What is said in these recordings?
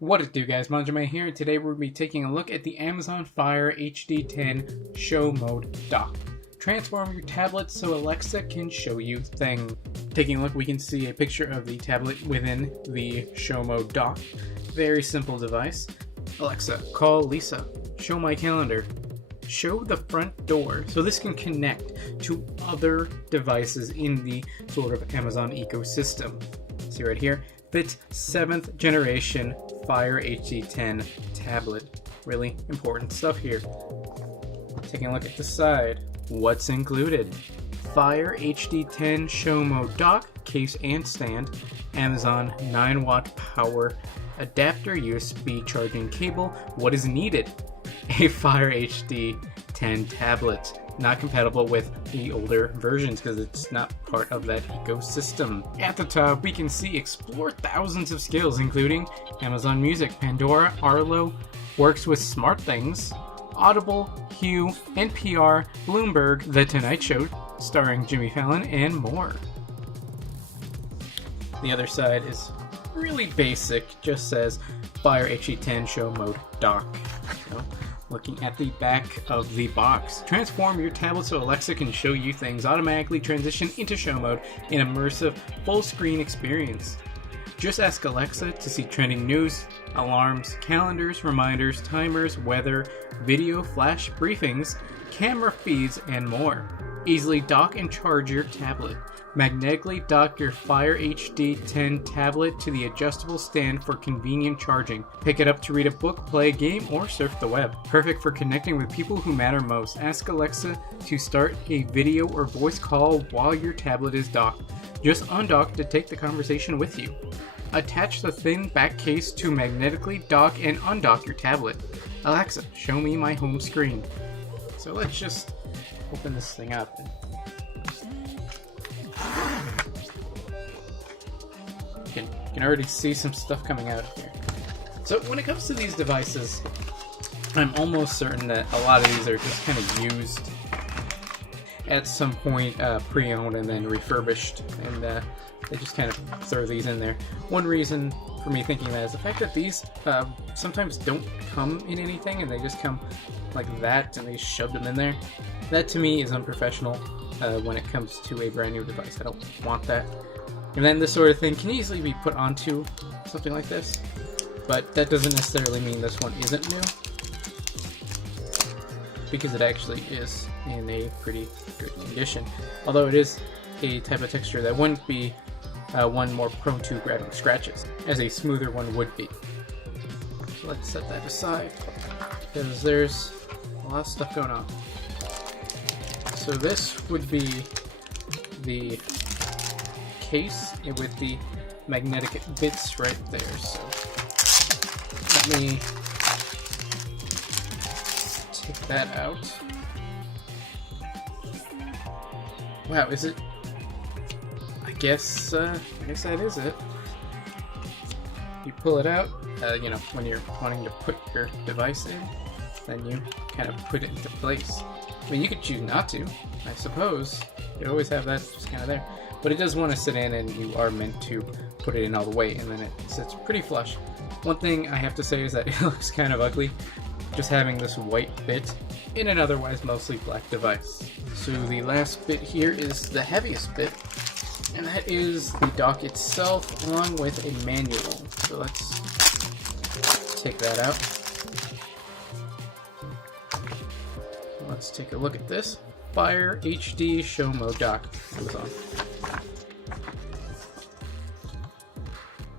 What it do, guys? Manjoume here, and today we're going to be taking a look at the Amazon Fire HD10 Show Mode dock. Transform your tablet so Alexa can show you things. Taking a look, we can see a picture of the tablet within the Show Mode dock. Very simple device. Alexa, call Lisa. Show my calendar. Show the front door. So this can connect to other devices in the sort of Amazon ecosystem. See right here, Fit 7th generation Fire HD10 tablet. Really important stuff here. Taking a look at the side, what's included? Fire HD10 Show Mode dock, case and stand, Amazon 9-watt power adapter, USB charging cable. What is needed? A Fire HD10 tablet. Not compatible with the older versions because it's not part of that ecosystem. At the top, we can see explore thousands of skills, including Amazon Music, Pandora, Arlo, works with SmartThings, Audible, Hue, NPR, Bloomberg, The Tonight Show, starring Jimmy Fallon, and more. The other side is really basic, just says Fire HD10 Show Mode dock. So, looking at the back of the box. Transform your tablet so Alexa can show you things. Automatically transition into show mode, an immersive full screen experience. Just ask Alexa to see trending news, alarms, calendars, reminders, timers, weather, video, flash briefings, camera feeds, and more. Easily dock and charge your tablet. Magnetically dock your Fire HD10 tablet to the adjustable stand for convenient charging. Pick it up to read a book, play a game, or surf the web. Perfect for connecting with people who matter most. Ask Alexa to start a video or voice call while your tablet is docked. Just undock to take the conversation with you. Attach the thin back case to magnetically dock and undock your tablet. Alexa, show me my home screen. So let's just open this thing up. You can already see some stuff coming out of here. So when it comes to these devices, I'm almost certain that a lot of these are just kind of used at some point, pre-owned and then refurbished, and they just kind of throw these in there. One reason for me thinking that is the fact that these sometimes don't come in anything, and they just come like that, and they shoved them in there. That to me is unprofessional when it comes to a brand new device. I don't want that. And then this sort of thing can easily be put onto something like this, but that doesn't necessarily mean this one isn't new, because it actually is in a pretty good condition. Although it is a type of texture that wouldn't be one more prone to grabbing scratches, as a smoother one would be. So let's set that aside, because there's a lot of stuff going on. So this would be the case with the magnetic bits right there. So let me take that out. Wow, is it? I guess that is it. You pull it out, when you're wanting to put your device in, then you kind of put it into place. I mean, you could choose not to, I suppose. You always have that just kind of there. But it does want to sit in, and you are meant to put it in all the way, and then it sits pretty flush. One thing I have to say is that it looks kind of ugly, just having this white bit in an otherwise mostly black device. So the last bit here is the heaviest bit, and that is the dock itself, along with a manual. So let's take that out. Let's take a look at this. Fire HD Show Mode dock. Amazon.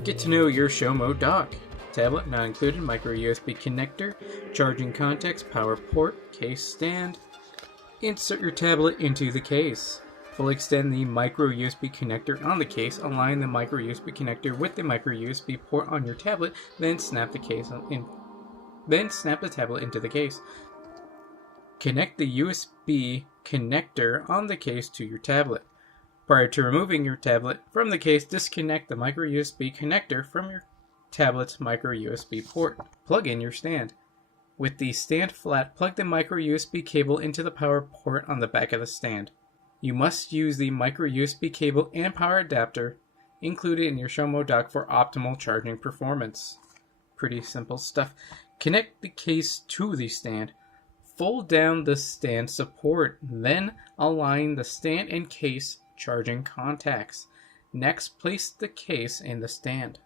Get to know your Show Mode dock. Tablet not included, micro USB connector, charging contacts, power port, case stand. Insert your tablet into the case. Fully extend the micro USB connector on the case. Align the micro USB connector with the micro USB port on your tablet. Then snap the case in. Then snap the tablet into the case. Connect the USB connector on the case to your tablet. Prior to removing your tablet from the case, disconnect the micro USB connector from your tablet's micro USB port. Plug in your stand. With the stand flat, plug the micro USB cable into the power port on the back of the stand. You must use the micro USB cable and power adapter included in your Show Mode dock for optimal charging performance. pretty simple stuff. Connect the case to the stand. Fold down the stand support. Then align the stand and case charging contacts. Next, place the case in the stand.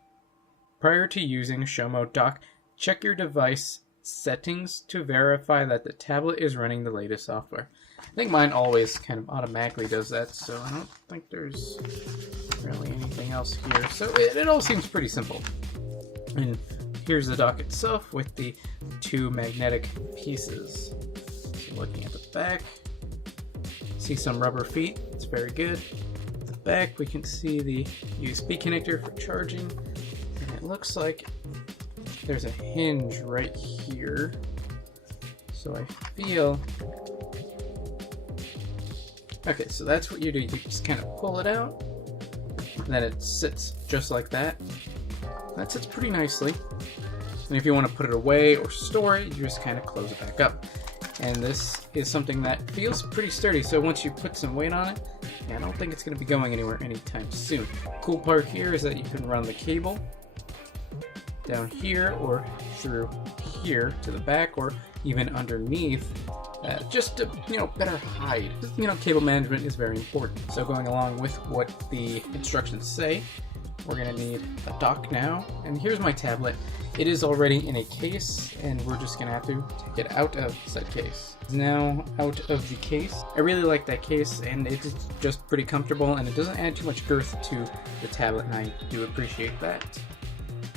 Prior to using Show Mode Dock, check your device settings to verify that the tablet is running the latest software. I think mine always kind of automatically does that, so I don't think there's really anything else here. So it all seems pretty simple. And here's the dock itself with the two magnetic pieces. So looking at the back, see some rubber feet. It's very good. At the back, we can see the USB connector for charging, and it looks like there's a hinge right here. So I feel... Okay, so that's what you do. You just kind of pull it out, and then it sits just like that. That sits pretty nicely. And if you want to put it away or store it, you just kind of close it back up. And this is something that feels pretty sturdy, so once you put some weight on it, I don't think it's going to be going anywhere anytime soon. Cool part here is that you can run the cable down here or through here to the back, or even underneath, just to better hide. Cable management is very important. So going along with what the instructions say, we're going to need a dock now. And here's my tablet. It is already in a case, and we're just going to have to take it out of said case. It's now out of the case. I really like that case, and it's just pretty comfortable, and it doesn't add too much girth to the tablet, and I do appreciate that.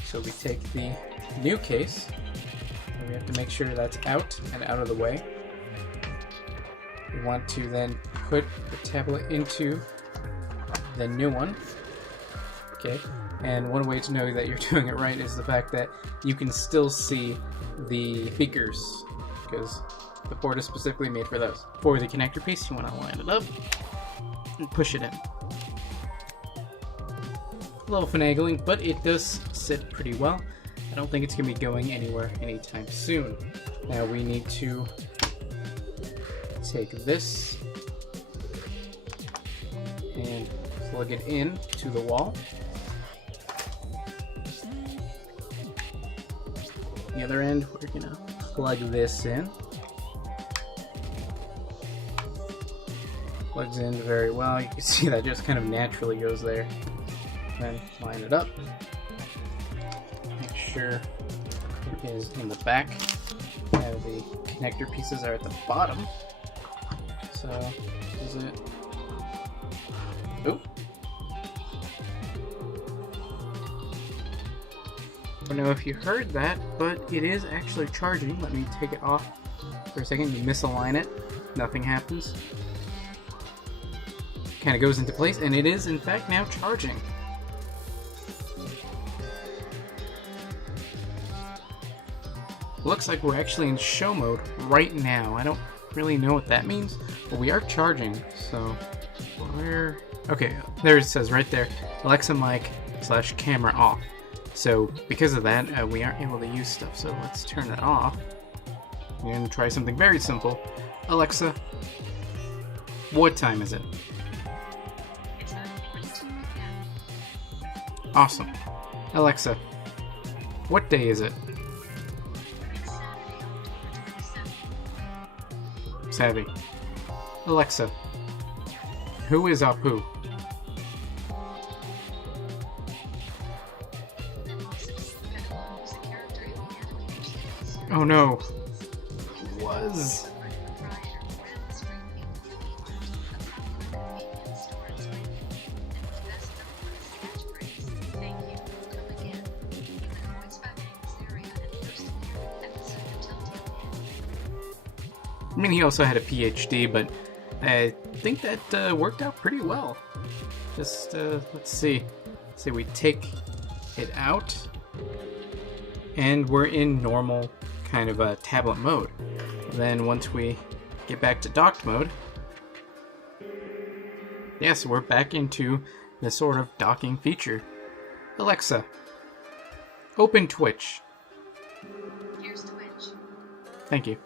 So we take the new case, and we have to make sure that's out and out of the way. We want to then put the tablet into the new one. Okay, and one way to know that you're doing it right is the fact that you can still see the speakers, because the port is specifically made for those. For the connector piece, you want to line it up and push it in. A little finagling, but it does sit pretty well. I don't think it's going to be going anywhere anytime soon. Now we need to take this and plug it in to the wall. The other end, we're gonna plug this in. Plugs in very well. You can see that just kind of naturally goes there. Then line it up. Make sure it is in the back. Now the connector pieces are at the bottom. So, is it? Oh. I don't know if you heard that, but it is actually charging. Let me take it off for a second. You misalign it, nothing happens. Kind of goes into place, and it is in fact now charging. Looks like we're actually in show mode right now. I don't really know what that means, but we are charging. So where? Okay, there it says right there, Alexa mic / camera off. So because of that, we aren't able to use stuff. So let's turn that off. We're going to try something very simple. Alexa, what time is it? It's 9:22 p.m. Awesome. Alexa, what day is it? It's Saturday, October 27th. Savvy. Alexa, who is Apu? Oh no. Was. I mean, he also had a PhD, but I think that worked out pretty well. Just, let's see. Say we take it out, and we're in normal kind of a tablet mode. Then once we get back to docked mode, yes, we're back into the sort of docking feature. Alexa, open Twitch. Here's Twitch. Thank you.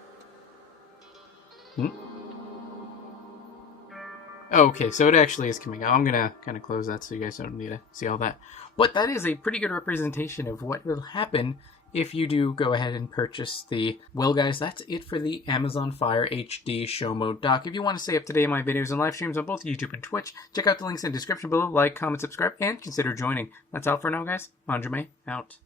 Oh, okay, so it actually is coming out. I'm gonna kind of close that so you guys don't need to see all that. But that is a pretty good representation of what will happen if you do go ahead and purchase the... Well, guys, that's it for the Amazon Fire HD Show Mode dock. If you want to stay up to date on my videos and live streams on both YouTube and Twitch, check out the links in the description below. Like, comment, subscribe, and consider joining. That's all for now, guys. Manjoume out.